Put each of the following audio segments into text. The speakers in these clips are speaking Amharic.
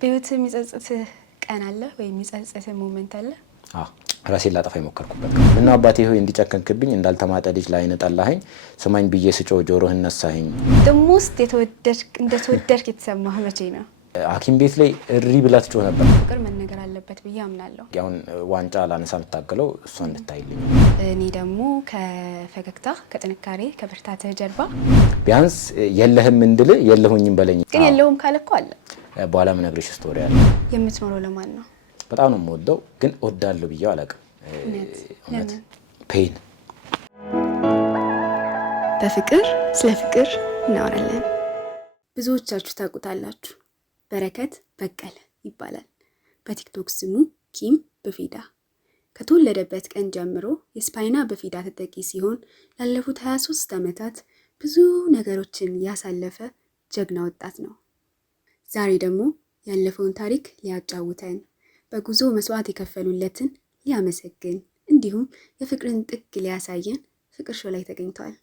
በህይወት የሚጸጽትህ ቀን አለ ወይ የሚጸጽትህ ሞመንት አለ? ራሴን ላጠፋ የሞከርኩበት እና አባቴ ሆይ እንዲጨከንክብኝ እንዳልተማጠ ልጅ ላይ ነጣላኸኝ ስማኝ ብዬ ስጮ ጆሮህን ነሳኸኝ። ደሞስት እንደተወደድክ የተሰማህ መቼ ነው? ሐኪም ቤት ላይ እሪ ብላ ትጮህ ነበር። ፍቅር መነገር አለበት ብዬ አምናለሁ። አሁን ዋንጫ ላነሳ የምታገለው እሷ እንድታይልኝ። እኔ ደግሞ ከፈገግታ ከጥንካሬ ከብርታትህ ጀርባ ቢያንስ የለህም እንድል የለሁኝም በለኝ። ግን የለውም ካለ እኮ አለ። በኋላ ምነግርሽ ስቶሪ አለ። የምትኖረው ለማን ነው? በጣም ነው የምወደው፣ ግን እወዳለሁ ብዬው አላውቅም። እውነት ፔን። በፍቅር ስለ ፍቅር እናወራለን። ብዙዎቻችሁ ታውቁታላችሁ። በረከት በቀለ ይባላል። በቲክቶክ ስሙ ኪም በፊዳ። ከተወለደበት ቀን ጀምሮ የስፓይና በፊዳ ተጠቂ ሲሆን ላለፉት 23 ዓመታት ብዙ ነገሮችን ያሳለፈ ጀግና ወጣት ነው። ዛሬ ደግሞ ያለፈውን ታሪክ ሊያጫውተን፣ በጉዞ መስዋዕት የከፈሉለትን ሊያመሰግን፣ እንዲሁም የፍቅርን ጥግ ሊያሳየን ፍቅር ሾው ላይ ተገኝቷል።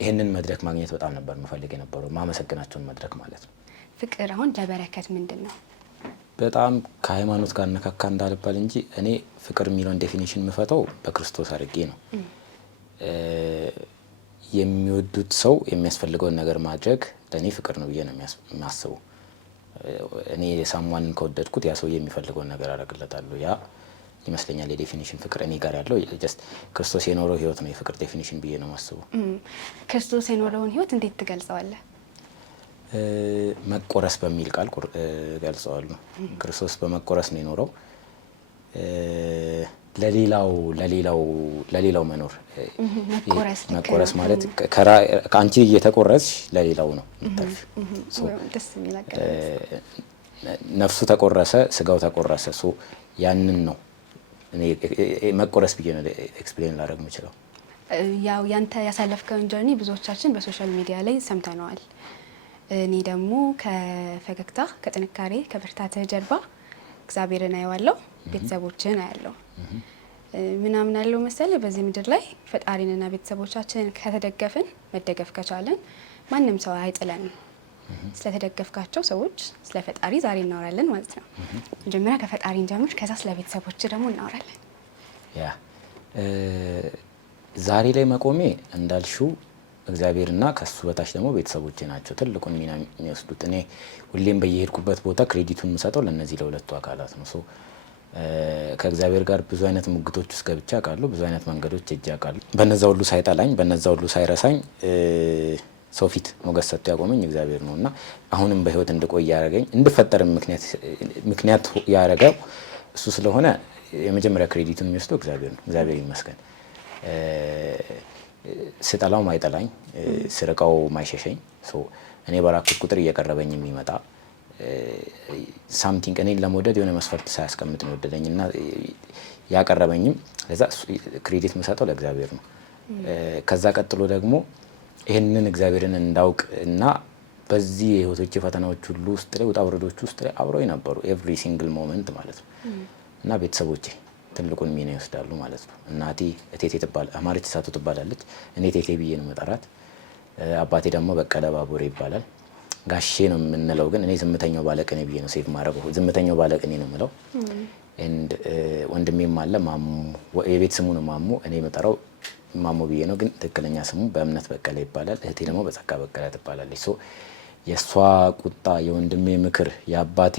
ይህንን መድረክ ማግኘት በጣም ነበር የምፈልግ የነበረው፣ ማመሰግናቸውን መድረክ ማለት ነው። ፍቅር አሁን ለበረከት ምንድን ነው? በጣም ከሃይማኖት ጋር ነካካ እንዳልባል እንጂ እኔ ፍቅር የሚለውን ዴፊኒሽን የምፈተው በክርስቶስ አድርጌ ነው። የሚወዱት ሰው የሚያስፈልገውን ነገር ማድረግ ለእኔ ፍቅር ነው ብዬ ነው የሚያስበው። እኔ ሳሟንን ከወደድኩት ያ ሰው የሚፈልገውን ነገር አደርግለታለሁ። ያ ይመስለኛል የዴፊኒሽን ፍቅር እኔ ጋር ያለው። ጀስት ክርስቶስ የኖረው ህይወት ነው የፍቅር ዴፊኒሽን ብዬ ነው የማስበው። ክርስቶስ የኖረውን ህይወት እንዴት ትገልጸዋለህ? መቆረስ በሚል ቃል ገልጸዋለሁ። ክርስቶስ በመቆረስ ነው የኖረው። ለሌላው መኖር። መቆረስ ማለት ከአንቺ እየተቆረስሽ ለሌላው ነው ነፍሱ ተቆረሰ፣ ስጋው ተቆረሰ። ያንን ነው መቆረስ ብዬ ነው ኤክስፕሌን ላደርግ የምችለው። ያው ያንተ ያሳለፍከውን ጀርኒ ብዙዎቻችን በሶሻል ሚዲያ ላይ ሰምተነዋል። እኔ ደግሞ ከፈገግታ ከጥንካሬ ከብርታትህ ጀርባ እግዚአብሔርን አየዋለሁ፣ ቤተሰቦችን አያለሁ። ምናምን አለው መሰለህ በዚህ ምድር ላይ ፈጣሪንና ቤተሰቦቻችንን ከተደገፍን መደገፍ ከቻለን ማንም ሰው አይጥለንም። ስለተደገፍካቸው ሰዎች ስለ ፈጣሪ ዛሬ እናወራለን ማለት ነው። መጀመሪያ ከፈጣሪ እንጀምር፣ ከዛ ስለ ቤተሰቦች ደግሞ እናወራለን። ያ ዛሬ ላይ መቆሜ እንዳልሽው እግዚአብሔርና ከሱ በታች ደግሞ ቤተሰቦቼ ናቸው ትልቁን ሚና የሚወስዱት። እኔ ሁሌም በየሄድኩበት ቦታ ክሬዲቱን የምሰጠው ለነዚህ ለሁለቱ አካላት ነው። ከእግዚአብሔር ጋር ብዙ አይነት ሙግቶች ውስጥ ገብቼ አውቃለሁ። ብዙ አይነት መንገዶች ሄጄ አውቃለሁ። በነዛ ሁሉ ሳይጠላኝ፣ በነዛ ሁሉ ሳይረሳኝ ሰው ፊት ሞገስ ሰጥቶ ያቆመኝ እግዚአብሔር ነው እና አሁንም በህይወት እንድቆይ ያደረገኝ እንድፈጠርም ምክንያት ያደረገው እሱ ስለሆነ የመጀመሪያ ክሬዲቱን የሚወስደው እግዚአብሔር ነው። እግዚአብሔር ይመስገን። ስጠላው ማይጠላኝ፣ ስርቀው ማይሸሸኝ፣ እኔ በራኩት ቁጥር እየቀረበኝ የሚመጣ ሳምቲንግ እኔን ለመውደድ የሆነ መስፈርት ሳያስቀምጥ ነው የወደደኝ እና ያቀረበኝም። ለዛ ክሬዲት የምሰጠው ለእግዚአብሔር ነው። ከዛ ቀጥሎ ደግሞ ይህንን እግዚአብሔርን እንዳውቅ እና በዚህ የህይወቶች ፈተናዎች ሁሉ ውስጥ ላይ ውጣ ውረዶች ውስጥ ላይ አብረው ነበሩ ኤቭሪ ሲንግል ሞመንት ማለት ነው እና ቤተሰቦቼ ትልቁን ሚና ይወስዳሉ ማለት ነው። እናቴ እቴቴ አማረች እሳቱ ትባላለች። እኔ ቴቴ ብዬ ነው መጠራት። አባቴ ደግሞ በቀለ ባቡሬ ይባላል። ጋሼ ነው የምንለው፣ ግን እኔ ዝምተኛው ባለቅኔ ብዬ ነው ሴቭ ማድረገው። ዝምተኛው ባለቅኔ ነው የምለው። ወንድሜም አለ ማሙ፣ የቤት ስሙ ነው ማሙ። እኔ የምጠራው ማሙ ብዬ ነው፣ ግን ትክክለኛ ስሙ በእምነት በቀለ ይባላል። እህቴ ደግሞ በጸጋ በቀለ ትባላለች። የእሷ ቁጣ፣ የወንድሜ ምክር፣ የአባቴ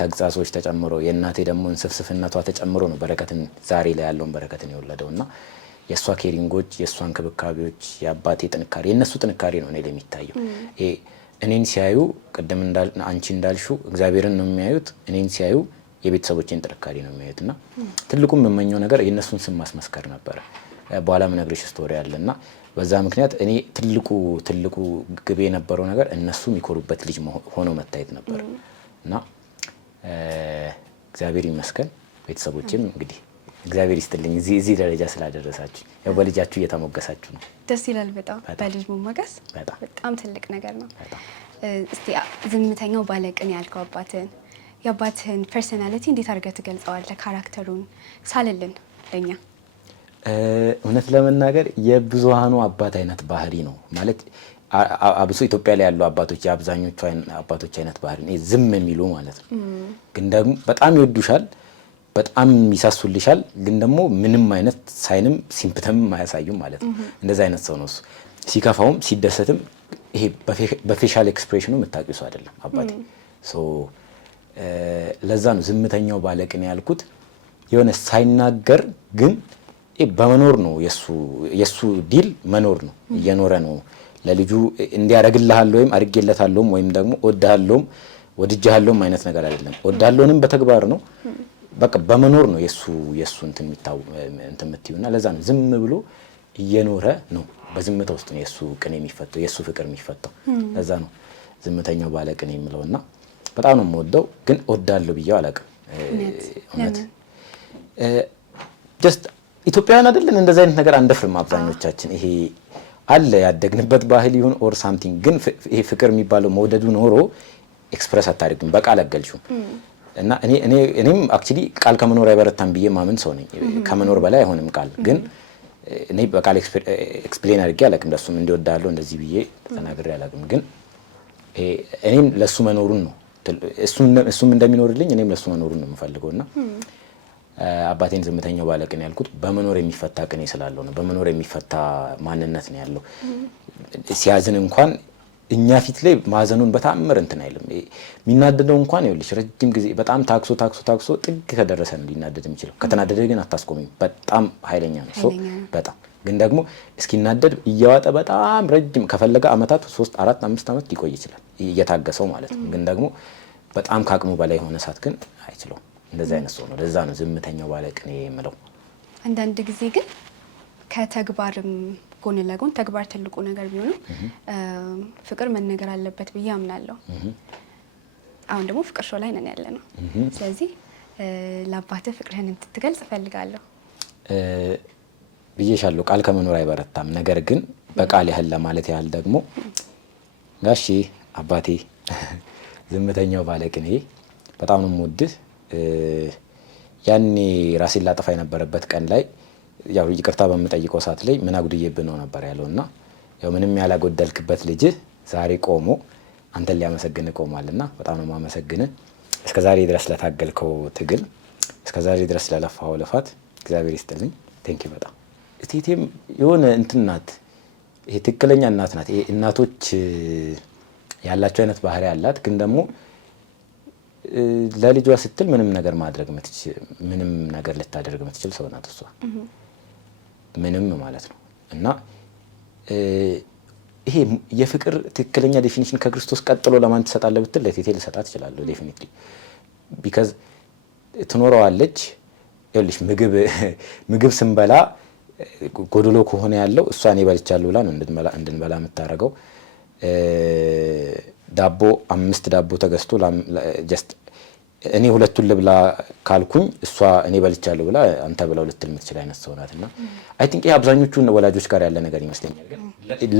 ተግሳጾች ተጨምሮ የእናቴ ደግሞ እንስፍስፍነቷ ተጨምሮ ነው በረከትን ዛሬ ላይ ያለውን በረከትን የወለደው እና የእሷ ኬሪንጎች፣ የእሷ እንክብካቤዎች፣ የአባቴ ጥንካሬ፣ የእነሱ ጥንካሬ ነው እኔ ላይ የሚታየው። እኔን ሲያዩ ቅድም አንቺ እንዳልሹ እግዚአብሔርን ነው የሚያዩት። እኔን ሲያዩ የቤተሰቦቼን ጥንካሬ ነው የሚያዩት እና ትልቁ የምመኘው ነገር የእነሱን ስም ማስመስከር ነበረ። በኋላ ምነግርሽ ስቶሪ አለ እና በዛ ምክንያት እኔ ትልቁ ግቤ የነበረው ነገር እነሱ የሚኮሩበት ልጅ ሆኖ መታየት ነበር እና እግዚአብሔር ይመስገን። ቤተሰቦችም እንግዲህ እግዚአብሔር ይስጥልኝ እዚህ ደረጃ ስላደረሳችሁ። ያው በልጃችሁ እየተሞገሳችሁ ነው። ደስ ይላል በጣም። በልጅ መሞገስ በጣም ትልቅ ነገር ነው። እስቲ ዝምተኛው ባለቅኔ ያልከው የአባትህን ፐርሶናሊቲ እንዴት አድርገህ ትገልጸዋለህ? ካራክተሩን ሳልልን ለኛ። እውነት ለመናገር የብዙሃኑ አባት አይነት ባህሪ ነው ማለት አብሶ ኢትዮጵያ ላይ ያሉ አባቶች የአብዛኞቹ አባቶች አይነት ባህሪ ነው ዝም የሚሉ ማለት ነው። ግን ደግሞ በጣም ይወዱሻል፣ በጣም ይሳሱልሻል፣ ግን ደግሞ ምንም አይነት ሳይንም ሲምፕተምም አያሳዩም ማለት ነው። እንደዛ አይነት ሰው ነው እሱ። ሲከፋውም ሲደሰትም ይሄ በፌሻል ኤክስፕሬሽኑ የምታውቂው ሰው አይደለም አባቴ። ለዛ ነው ዝምተኛው ባለቅኔ ያልኩት። የሆነ ሳይናገር ግን በመኖር ነው የሱ ዲል መኖር ነው። እየኖረ ነው ለልጁ እንዲያደርግልሃል ወይም አድርጌለታለሁም ወይም ደግሞ ወድሃለሁም ወድጃለሁም አይነት ነገር አይደለም። ወድሃለሁንም በተግባር ነው በቃ በመኖር ነው የሱ እንትን የምትይውና ለዛ ነው ዝም ብሎ እየኖረ ነው። በዝምታ ውስጥ ነው የሱ ቅኔ የሚፈተው የሱ ፍቅር የሚፈተው። ለዛ ነው ዝምተኛው ባለቅኔ የምለውና በጣም ነው የምወደው። ግን ወዳለሁ ብዬው አላውቅም። እውነት ጀስት ኢትዮጵያውያን አይደለን እንደዚህ አይነት ነገር አንደፍርም አብዛኞቻችን። ይሄ አለ ያደግንበት ባህል ይሁን ኦር ሳምቲንግ። ግን ይሄ ፍቅር የሚባለው መውደዱ ኖሮ ኤክስፕረስ አታደርግም፣ በቃል አገልሽው እና እኔም አክቹሊ ቃል ከመኖር አይበረታም ብዬ ማምን ሰው ነኝ። ከመኖር በላይ አይሆንም ቃል። ግን እኔ በቃል ኤክስፕሌን አድርጌ አላውቅም። ለሱም እንዲወዳለሁ እንደዚህ ብዬ ተናግሬ አላውቅም። ግን እኔም ለሱ መኖሩን ነው እሱም እንደሚኖርልኝ እኔም ለሱ መኖሩን ነው የምፈልገውና አባቴን ዝምተኛው ባለቅኔ ያልኩት በመኖር የሚፈታ ቅኔ ስላለው ነው። በመኖር የሚፈታ ማንነት ነው ያለው። ሲያዝን እንኳን እኛ ፊት ላይ ማዘኑን በታምር እንትን አይልም። የሚናደደው እንኳን ይኸውልሽ ረጅም ጊዜ በጣም ታክሶ ጥግ ከደረሰ ነው ሊናደድ የሚችለው። ከተናደደ ግን አታስቆሚም። በጣም ኃይለኛ ነው። በጣም ግን ደግሞ እስኪናደድ እያዋጠ በጣም ረጅም ከፈለገ አመታት 3 4 5 አመት ሊቆይ ይችላል እየታገሰው ማለት ነው። ግን ደግሞ በጣም ከአቅሙ በላይ የሆነ ሰዓት ግን አይችለውም። እንደዛ አይነት ሰው ነው። ለዛ ነው ዝምተኛው ባለቅኔ የምለው። አንዳንድ ጊዜ ግን ከተግባርም ጎን ለጎን ተግባር ትልቁ ነገር ቢሆንም ፍቅር መነገር አለበት ብዬ አምናለሁ። አሁን ደግሞ ፍቅር ሾው ላይ ነን ያለ ነው። ስለዚህ ለአባትህ ፍቅርህን እንድትገልጽ እፈልጋለሁ። ብዬሻለሁ ቃል ከመኖር አይበረታም። ነገር ግን በቃል ያህል ለማለት ያህል ደግሞ ጋሼ አባቴ ዝምተኛው ባለቅኔ በጣም ነው የምወድህ። ያኔ ራሴን ላጠፋ የነበረበት ቀን ላይ ያው ይቅርታ በምጠይቀው ሰዓት ላይ ምን አጉድዬብህ ነው ነበር ያለውና ያው ምንም ያላጎደልክበት ልጅህ ዛሬ ቆሞ አንተን ሊያመሰግን ቆሟልና በጣም ነው የማመሰግንህ። እስከዛሬ ድረስ ለታገልከው ትግል፣ እስከዛሬ ድረስ ለለፋው ልፋት እግዚአብሔር ይስጥልኝ። ቴንክ ዩ በጣም እቴቴም የሆነ እንትን ናት። ይሄ ትክክለኛ እናት ናት። ይሄ እናቶች ያላቸው አይነት ባህሪ ያላት ግን ደግሞ ለልጇ ስትል ምንም ነገር ማድረግ የምትችል ምንም ነገር ልታደርግ የምትችል ሰው ናት እሷ። ምንም ማለት ነው። እና ይሄ የፍቅር ትክክለኛ ዴፊኒሽን ከክርስቶስ ቀጥሎ ለማን ትሰጣለህ ብትል ለቴቴ ልሰጣት እችላለሁ ዴፊኒትሊ። ቢካዝ ትኖረዋለች። ይኸውልሽ ምግብ ስንበላ ጎድሎ ከሆነ ያለው እሷ እኔ በልቻለሁ ብላ ነው እንድንበላ የምታደርገው። ዳቦ 5 ዳቦ ተገዝቶ ጀስት እኔ 2ቱን ልብላ ካልኩኝ እሷ እኔ በልቻለሁ ብላ አንተ ብለው ልትል የምትችል አይነት ሰው ናትና አይ ቲንክ ይሄ አብዛኞቹ ወላጆች ጋር ያለ ነገር ይመስለኛል። ግን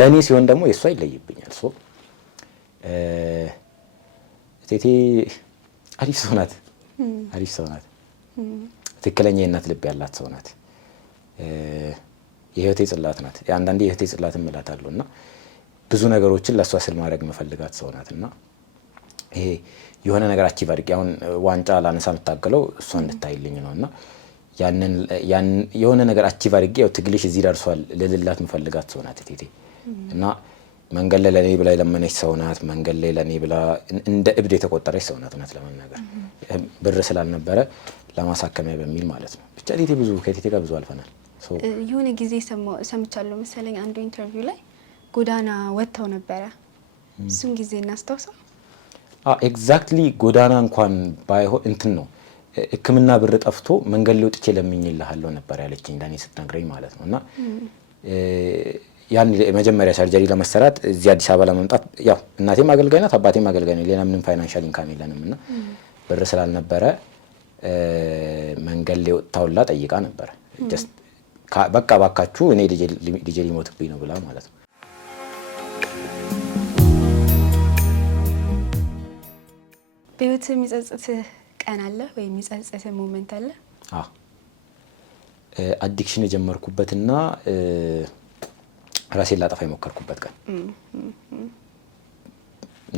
ለኔ ሲሆን ደግሞ የሷ ይለይብኛል። ሶ ቴቴ አሪፍ ሰው ናት። ትክክለኛ የእናት ልብ ያላት ሰው ናት። የህይወቴ ጽላት ናት። አንዳንዴ የህይወቴ ጽላት እምላታለሁና ብዙ ነገሮችን ለሷ ስል ማድረግ መፈልጋት ሰው ናትና ይሄ የሆነ ነገር አቺቭ አድርጌ አሁን ዋንጫ ላነሳ የምታገለው እሷ እንድታይልኝ ነውና ያን የሆነ ነገር አቺቭ አድርጌ ያው ትግልሽ እዚህ ደርሷል ልልላት መፈልጋት ሰው ናት ቴቴ። እና መንገድ ላይ ለኔ ብላ ለመነች ሰው ናት። መንገድ ላይ ለኔ ብላ እንደ እብድ የተቆጠረች ሰው ናት። እውነት ለመናገር ብር ስላልነበረ ለማሳከሚያ በሚል ማለት ነው። ብቻ ቴቴ ብዙ ከቴቴ ጋር ብዙ አልፈናል። የሆነ ጊዜ ሰምቻለሁ መሰለኝ አንዱ ኢንተርቪው ላይ ጎዳና ወጥተው ነበረ። እሱን ጊዜ እናስታውሰው። ኤግዛክትሊ ጎዳና እንኳን ባይሆን እንትን ነው ሕክምና ብር ጠፍቶ መንገድ ላይ ወጥቼ ለምኜልሃለሁ ነበር ያለችኝ ለኔ ስትነግረኝ ማለት ነው። እና ያን የመጀመሪያ ሰርጀሪ ለመሰራት እዚህ አዲስ አበባ ለመምጣት ያው እናቴም አገልጋይ ናት፣ አባቴም አገልጋይ ነው። ሌላ ምንም ፋይናንሻል ኢንካም የለንም እና ብር ስላልነበረ መንገድ ላይ ወጥታውላ ጠይቃ ነበር። ጀስት በቃ ባካችሁ እኔ ልጄ ሊሞትብኝ ነው ብላ ማለት ነው። በህይወት የሚጸጽትህ ቀን አለ ወይ? የሚጸጽትህ ሞመንት አለ? አዲክሽን የጀመርኩበትና ራሴን ላጠፋ የሞከርኩበት ቀን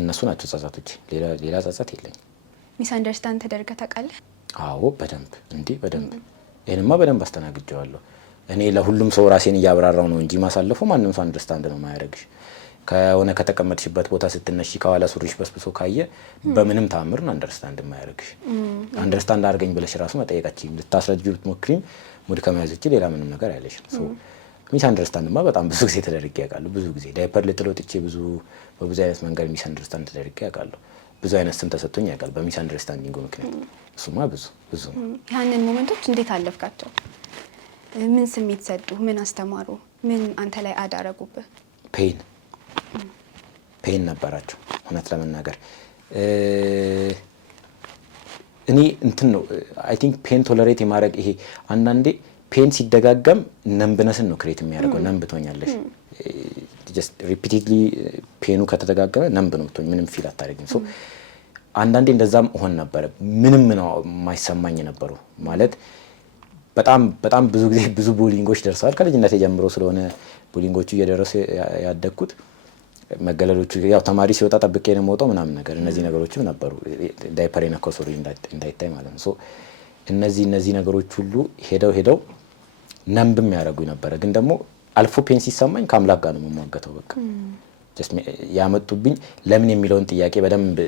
እነሱ ናቸው ጸጸቶች። ሌላ ጸጸት የለኝም። ሚስ አንደርስታንድ ተደርገህ ታውቃለህ? አዎ በደንብ እንዴ፣ በደንብ ይሄንማ በደንብ አስተናግጄዋለሁ። እኔ ለሁሉም ሰው ራሴን እያብራራው ነው እንጂ ማሳለፉ ማንም ሰው አንደርስታንድ ነው ማያደርግሽ። ከሆነ ከተቀመጥሽበት ቦታ ስትነሺ ከኋላ ሱሪሽ በስብሶ ካየ በምንም ታምር ነው አንደርስታንድ የማያደርግሽ። አንደርስታንድ አድርገኝ ብለሽ ራሱ መጠየቃችሁም ልታስረጅው ብትሞክሪም ሙድ ከመያዝ ውጪ ሌላ ምንም ነገር ያለሽ ነው። ሚስ አንደርስታንድማ በጣም ብዙ ጊዜ ተደርጌ ያውቃለሁ። ብዙ ጊዜ ዳይፐር ልጥለው ጥቼ በብዙ አይነት መንገድ ሚስ አንደርስታንድ ተደርጌ ያውቃለሁ። ብዙ አይነት ስም ተሰጥቶኝ ያውቃል በሚስ አንደርስታንዲንግ ምክንያት። እሱማ ብዙ ነው። ያንን ሞመንቶች እንዴት አለፍካቸው? ምን ስሜት ሰጡ? ምን አስተማሩ? ምን አንተ ላይ አዳረጉብህ? ፔን ነበራቸው እውነት ለመናገር እኔ እንትን ነው አይ ቲንክ ፔን ቶለሬት የማድረግ ይሄ አንዳንዴ ፔን ሲደጋገም ነምብነስን ነው ክሬት የሚያደርገው። ነምብ ትሆኛለሽ። ጀስት ሪፒቲድሊ ፔኑ ከተደጋገመ ነምብ ነው ትሆኝ፣ ምንም ፊል አታደርጊም። ሶ አንዳንዴ እንደዛም ሆን ነበረ። ምንም ነው የማይሰማኝ ነበሩ ማለት በጣም ብዙ ጊዜ ብዙ ቡሊንጎች ደርሰዋል። ከልጅነት ጀምሮ ስለሆነ ቡሊንጎቹ እየደረሱ ያደግኩት መገለሎቹ ያው ተማሪ ሲወጣ ጠብቄ ነው የምወጣው ምናምን ነገር እነዚህ ነገሮችም ነበሩ። ዳይፐር የነካው ሱሪ እንዳይታይ ማለት ነው። ሶ እነዚህ ነገሮች ሁሉ ሄደው ነምብም ያደርጉኝ ነበረ። ግን ደግሞ አልፎ ፔን ሲሰማኝ ከአምላክ ጋር ነው የምሟገተው። በቃ ያመጡብኝ ለምን የሚለውን ጥያቄ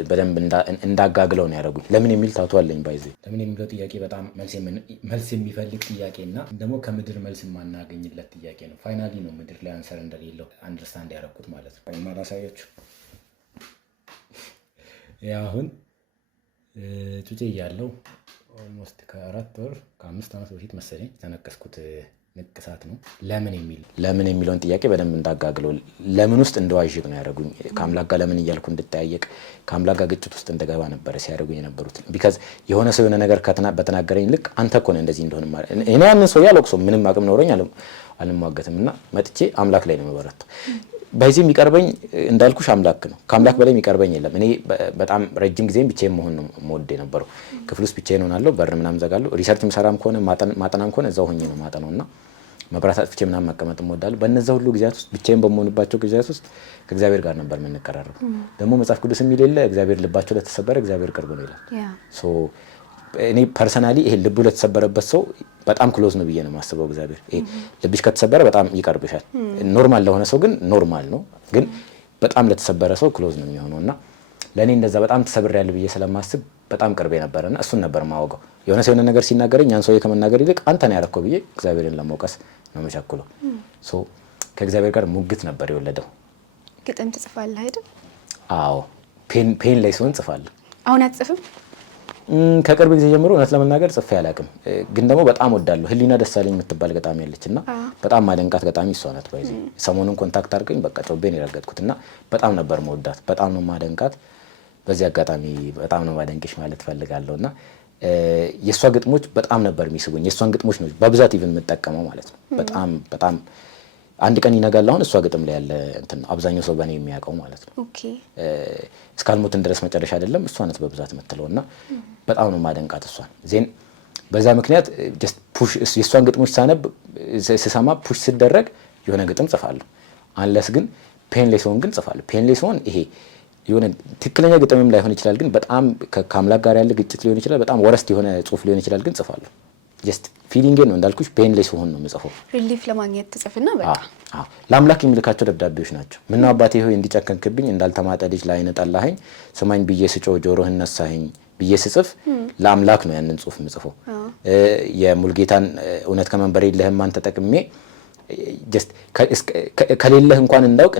በደንብ እንዳጋግለው ነው ያደረጉኝ። ለምን የሚል ታቱ አለኝ ባይዘ ለምን የሚለው ጥያቄ በጣም መልስ የሚፈልግ ጥያቄና ደግሞ ከምድር መልስ የማናገኝለት ጥያቄ ነው። ፋይናሊ ነው ምድር ላይ አንሰር እንደሌለው አንደርስታንድ ያደረኩት ማለት ነው። ማላሳያችሁ አሁን ጩጬ እያለሁ ኦልሞስት ከ4 ወር ከ5 ዓመት በፊት መሰለኝ የተነቀስኩት ንቅሳት ነው። ለምን የሚለውን ጥያቄ በደንብ እንዳጋግለው ለምን ውስጥ እንደዋዥቅ ነው ያደረጉኝ። ከአምላክ ጋር ለምን እያልኩ እንድጠያየቅ ከአምላክ ጋር ግጭት ውስጥ እንደገባ ነበረ ሲያደርጉኝ የነበሩት። ቢካዝ የሆነ ሰው የሆነ ነገር በተናገረኝ ልክ አንተ እኮ ነህ እንደዚህ እንደሆነ ማለት እኔ ያንን ሰው ያለቅሶ ምንም አቅም ኖረኝ አልሟገትም እና መጥቼ አምላክ ላይ ነው የምበረታው። በዚህ የሚቀርበኝ እንዳልኩሽ አምላክ ነው። ከአምላክ በላይ የሚቀርበኝ የለም። እኔ በጣም ረጅም ጊዜም ብቻዬን መሆን ነው የምወድ የነበረው። ክፍል ውስጥ ብቻዬን ሆናለሁ፣ በር ምናምን ዘጋለሁ። ሪሰርች ምሰራም ከሆነ ማጠናም ከሆነ እዛው ሆኜ ነው ማጠናውና መብራት አጥፍቼ ምናምን መቀመጥ እወዳለሁ። በእነዛ ሁሉ ጊዜያት ውስጥ ብቻዬን በመሆንባቸው ጊዜያት ውስጥ ከእግዚአብሔር ጋር ነበር የምንቀራረበው። ደግሞ መጽሐፍ ቅዱስ የሚል የለ እግዚአብሔር ልባቸው ለተሰበረ እግዚአብሔር ቅርብ ነው ይላል። ሶ እኔ ፐርሰናሊ ይሄ ልቡ ለተሰበረበት ሰው በጣም ክሎዝ ነው ብዬ ነው የማስበው። እግዚአብሔር ይሄ ልብሽ ከተሰበረ በጣም ይቀርብሻል። ኖርማል ለሆነ ሰው ግን ኖርማል ነው፣ ግን በጣም ለተሰበረ ሰው ክሎዝ ነው የሚሆነውና ለኔ እንደዛ በጣም ተሰብሬያለሁ ብዬ ስለማስብ በጣም ቅርቤ ነበርና እሱን ነበር ማወጋው። የሆነ ሰው የሆነ ነገር ሲናገረኝ ያን ሰው ከመናገር ይልቅ አንተ ነው ያረከው ብዬ እግዚአብሔርን ለመውቀስ ነው መቻኩለው። ሶ ከእግዚአብሔር ጋር ሙግት ነበር የወለደው። ግጥም ትጽፋለህ አይደል? አዎ ፔን ላይ ሲሆን ጽፋለሁ። አሁን አትጽፍም? ከቅርብ ጊዜ ጀምሮ እውነት ለመናገር ጽፌ አላውቅም። ግን ደግሞ በጣም ወዳለሁ። ህሊና ደሳለኝ የምትባል ገጣሚ ያለችና በጣም ማደንቃት ገጣሚ እሷ ናት። ባይዚ ሰሞኑን ኮንታክት አድርገኝ በቃ ጮቤን የረገጥኩትና በጣም ነበር መወዳት፣ በጣም ነው ማደንቃት። በዚህ አጋጣሚ በጣም ነው ማደንቅሽ ማለት ፈልጋለሁና የሷ ግጥሞች በጣም ነበር የሚስቡኝ። የሷን ግጥሞች ነው በብዛት ኢቭን የምጠቀመው ማለት ነው። በጣም አንድ ቀን ይነጋል አሁን እሷ ግጥም ላይ ያለ እንትን አብዛኛው ሰው በእኔ የሚያውቀው ማለት ነው። ኦኬ እስካልሞትን ድረስ መጨረሻ አይደለም እሷ ናት በብዛት የምትለውና በጣም ነው ማደንቃት እሷን። ዜን በዛ ምክንያት ጀስት ፑሽ የሷን ግጥሞች ስሰማ ፑሽ ሲደረግ የሆነ ግጥም ጽፋለሁ። አንለስ ግን ፔን ላይ ሲሆን ግን ጽፋለሁ። ፔን ላይ ሲሆን ይሄ የሆነ ትክክለኛ ግጥምም ላይሆን ይችላል፣ ግን በጣም ከአምላክ ጋር ያለ ግጭት ሊሆን ይችላል፣ በጣም ወረስት የሆነ ጽሁፍ ሊሆን ይችላል፣ ግን ጽፋለሁ። ጀስት ፊሊንግ ነው እንዳልኩሽ ፔን ላይ ሲሆን ነው የምጽፈው። ሪሊፍ ለማግኘት ትጽፍና በቃ ለአምላክ የሚልካቸው ደብዳቤዎች ናቸው። ምነው አባቴ ሆይ እንዲጨከንክብኝ እንዳልተማጠ ልጅ ለዓይነ ጠላኸኝ ስማኝ ብዬ ስጮህ ጆሮህን ነሳኸኝ ብዬ ስጽፍ ለአምላክ ነው ያንን ጽሁፍ የምጽፈው። የሙልጌታን እውነት ከመንበሬ የለህም አንተ ተጠቅሜ ጀስት ከሌለህ እንኳን እንዳውቅ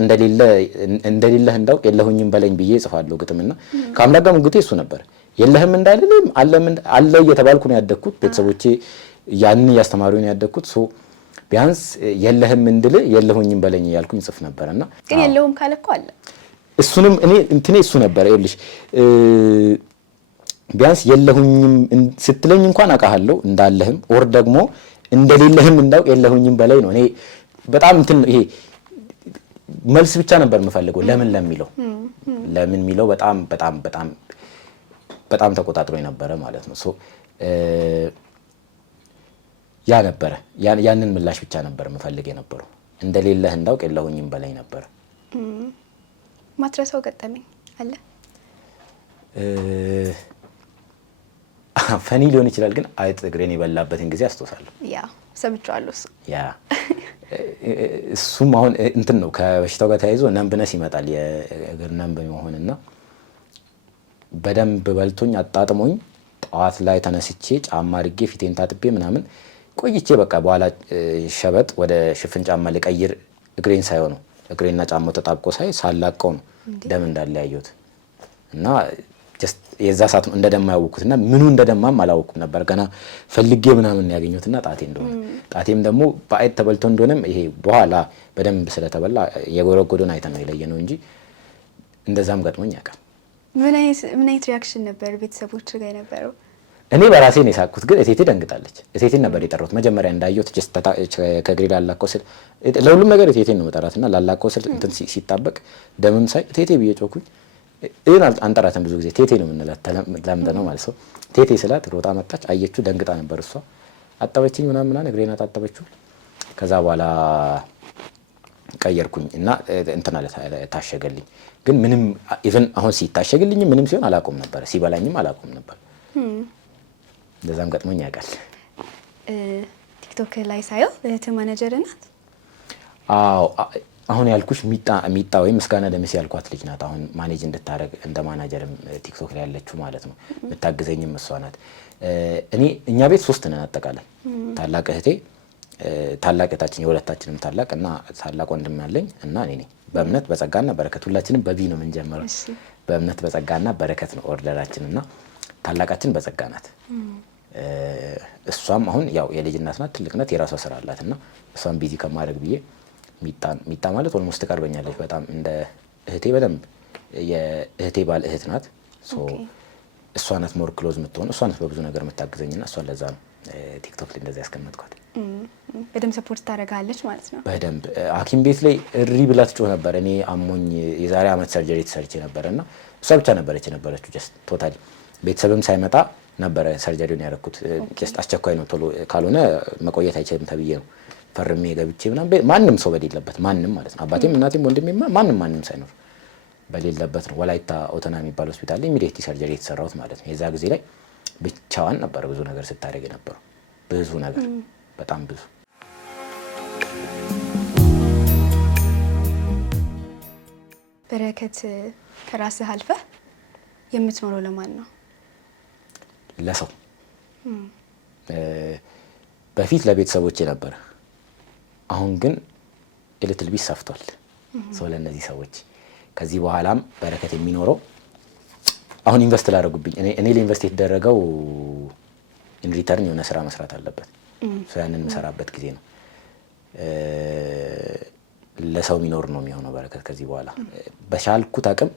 እንደሌለህ እንዳውቅ የለሁኝም በለኝ ብዬ ጽፋለሁ ግጥምና ከአምላክ ጋር ሙግቴ እሱ ነበር። የለህም እንዳልልም አለ እየተባልኩ ነው ያደግኩት። ቤተሰቦቼ ያንን እያስተማሩኝ ነው ያደግኩት። ሶ ቢያንስ የለህም እንድል የለሁኝም በለኝ እያልኩኝ ጽፍ ነበርና ግን የለውም ካለ እኮ አለ። እሱንም እኔ እሱ ነበር ይልሽ ቢያንስ የለሁኝም ስትለኝ እንኳን አውቃለሁ እንዳለህም ኦር ደግሞ እንደሌለህም እንዳውቅ የለሁኝም በላይ ነው። እኔ በጣም እንትን ይሄ መልስ ብቻ ነበር የምፈልገው ለምን የሚለው በጣም ተቆጣጥሮ የነበረ ማለት ነው። ሶ ያ ነበረ ያንን ምላሽ ብቻ ነበር የምፈልግ የነበረው። እንደሌለህ እንዳውቅ የለሁኝም በላይ ነበር። ማትረሳው ገጠመኝ አለ? ፈኒ ሊሆን ይችላል ግን አይጥ እግሬን የበላበትን ጊዜ አስታውሳለሁ። ያ ሰምቼዋለሁ። እሱም አሁን እንትን ነው ከበሽታው ጋር ተያይዞ ነምብነስ ይመጣል፣ የእግር ነምብ መሆንና በደንብ በልቶኝ አጣጥሞኝ ጠዋት ላይ ተነስቼ ጫማ አድርጌ ፊቴን ታጥቤ ምናምን ቆይቼ በቃ በኋላ ሸበጥ ወደ ሽፍን ጫማ ልቀይር እግሬን ሳይሆን ነው እግሬና ጫማው ተጣብቆ ሳላቀው ነው ደም እንዳለ ያየሁት። እና ጀስት የዛ ሰዓት ነው እንደደማ ያወኩትና ምኑ እንደደማም አላወኩም ነበር። ገና ፈልጌ ምናምን ያገኘሁትና ጣቴ እንደሆነ ጣቴም ደግሞ በአይጥ ተበልቶ እንደሆነም ይሄ በኋላ በደንብ ስለተበላ የጎረጎዶን አይተን ነው የለየነው እንጂ እንደዛም ገጥሞኝ ያውቃል። ምን አይነት ሪያክሽን ነበር ቤተሰቦች ጋር የነበረው? እኔ በራሴ ነው የሳቅኩት፣ ግን እቴቴ ደንግጣለች። እቴቴን ነበር የጠራሁት መጀመሪያ እንዳየሁት ጀስት ከእግሬ ላላቀው ስል ለሁሉም ነገር እቴቴን ነው መጠራትና ላላቀው ስል እንትን ሲጣበቅ ደምም ሳይ እቴቴ ብዬ ጮኩኝ። ይሄን አንጠራተን ብዙ ጊዜ ቴቴ ነው የምንላት ለምደ ነው ማለት ነው። ቴቴ ስላት ሮጣ መጣች፣ አየችው፣ ደንግጣ ነበር እሷ። አጠበችኝ ምናምን እግሬን አጣጠበችው። ከዛ በኋላ ቀየርኩኝ እና እንትን አለ ታሸገልኝ። ግን ምንም ኢቭን አሁን ሲታሸግልኝ ምንም ሲሆን አላቆም ነበር፣ ሲበላኝም አላቆም ነበር። እንደዛም ገጥሞኝ ያውቃል። ቲክቶክ ላይ ሳየው እህት ማኔጀር ናት? አዎ አሁን ያልኩሽ ሚጣ ወይም ምስጋና ደምስ ያልኳት ልጅ ናት። አሁን ማኔጅ እንድታረግ እንደ ማናጀርም ቲክቶክ ላይ ያለችው ማለት ነው። የምታግዘኝም እሷ ናት። እኛ ቤት 3 ነን አጠቃላይ። ታላቅ እህቴ፣ ታላቅ እህታችን የሁለታችንም ታላቅ እና ታላቅ ወንድም ያለኝ እና እኔ ነኝ። በእምነት በጸጋና በረከት ሁላችንም በቢ ነው የምንጀምረው። በእምነት በጸጋና በረከት ነው ኦርደራችን እና ታላቃችን በጸጋ ናት። እሷም አሁን ያው የልጅ እናት ናት፣ ትልቅ ናት፣ የራሷ ስራ አላት እና እሷም ቢዚ ከማድረግ ብዬ ሚጣ ማለት ኦልሞስት ትቀርበኛለች በጣም እንደ እህቴ፣ በደንብ የእህቴ ባል እህት ናት። እሷ ናት ሞር ክሎዝ የምትሆን፣ እሷ ናት በብዙ ነገር የምታግዘኝና እሷን ለዛ ነው ቲክቶክ ላይ እንደዛ ያስቀመጥኳት። በደንብ ሰፖርት ታደርጋለች ማለት ነው። በደንብ ሐኪም ቤት ላይ እሪ ብላ ትጮህ ነበር። እኔ አሞኝ የዛሬ ዓመት ሰርጀሪ ተሰርቼ ነበር እና እሷ ብቻ ነበረች የነበረችው ጀስት ቶታሊ ቤተሰብም ሳይመጣ ነበረ ሰርጀሪውን ያደረኩት። ጀስት አስቸኳይ ነው ቶሎ ካልሆነ መቆየት አይችልም ተብዬ ነው ፈርሜ ገብቼ ምናምን ማንም ሰው በሌለበት ማንም ማለት ነው አባቴም እናቴም ወንድሜም ማንም ሳይኖር በሌለበት ነው ወላይታ ኦተና የሚባል ሆስፒታል ላይ ኢሚዲየትሊ ሰርጀሪ የተሰራሁት ማለት ነው። የዛ ጊዜ ላይ ብቻዋን ነበረ ብዙ ነገር ስታደርግ የነበረው ብዙ ነገር በጣም ብዙ። በረከት ከራስህ አልፈህ የምትኖረው ለማን ነው? ለሰው በፊት ለቤተሰቦቼ ነበረ። አሁን ግን የልትል ቢስ ሰፍቷል ሰው ለእነዚህ ሰዎች። ከዚህ በኋላም በረከት የሚኖረው አሁን ኢንቨስት ላደረጉብኝ እኔ ለኢንቨስት የተደረገው ኢን ሪተርን የሆነ ስራ መስራት አለበት። ያንን የምሰራበት ጊዜ ነው። ለሰው የሚኖር ነው የሚሆነው በረከት ከዚህ በኋላ በቻልኩት አቅም።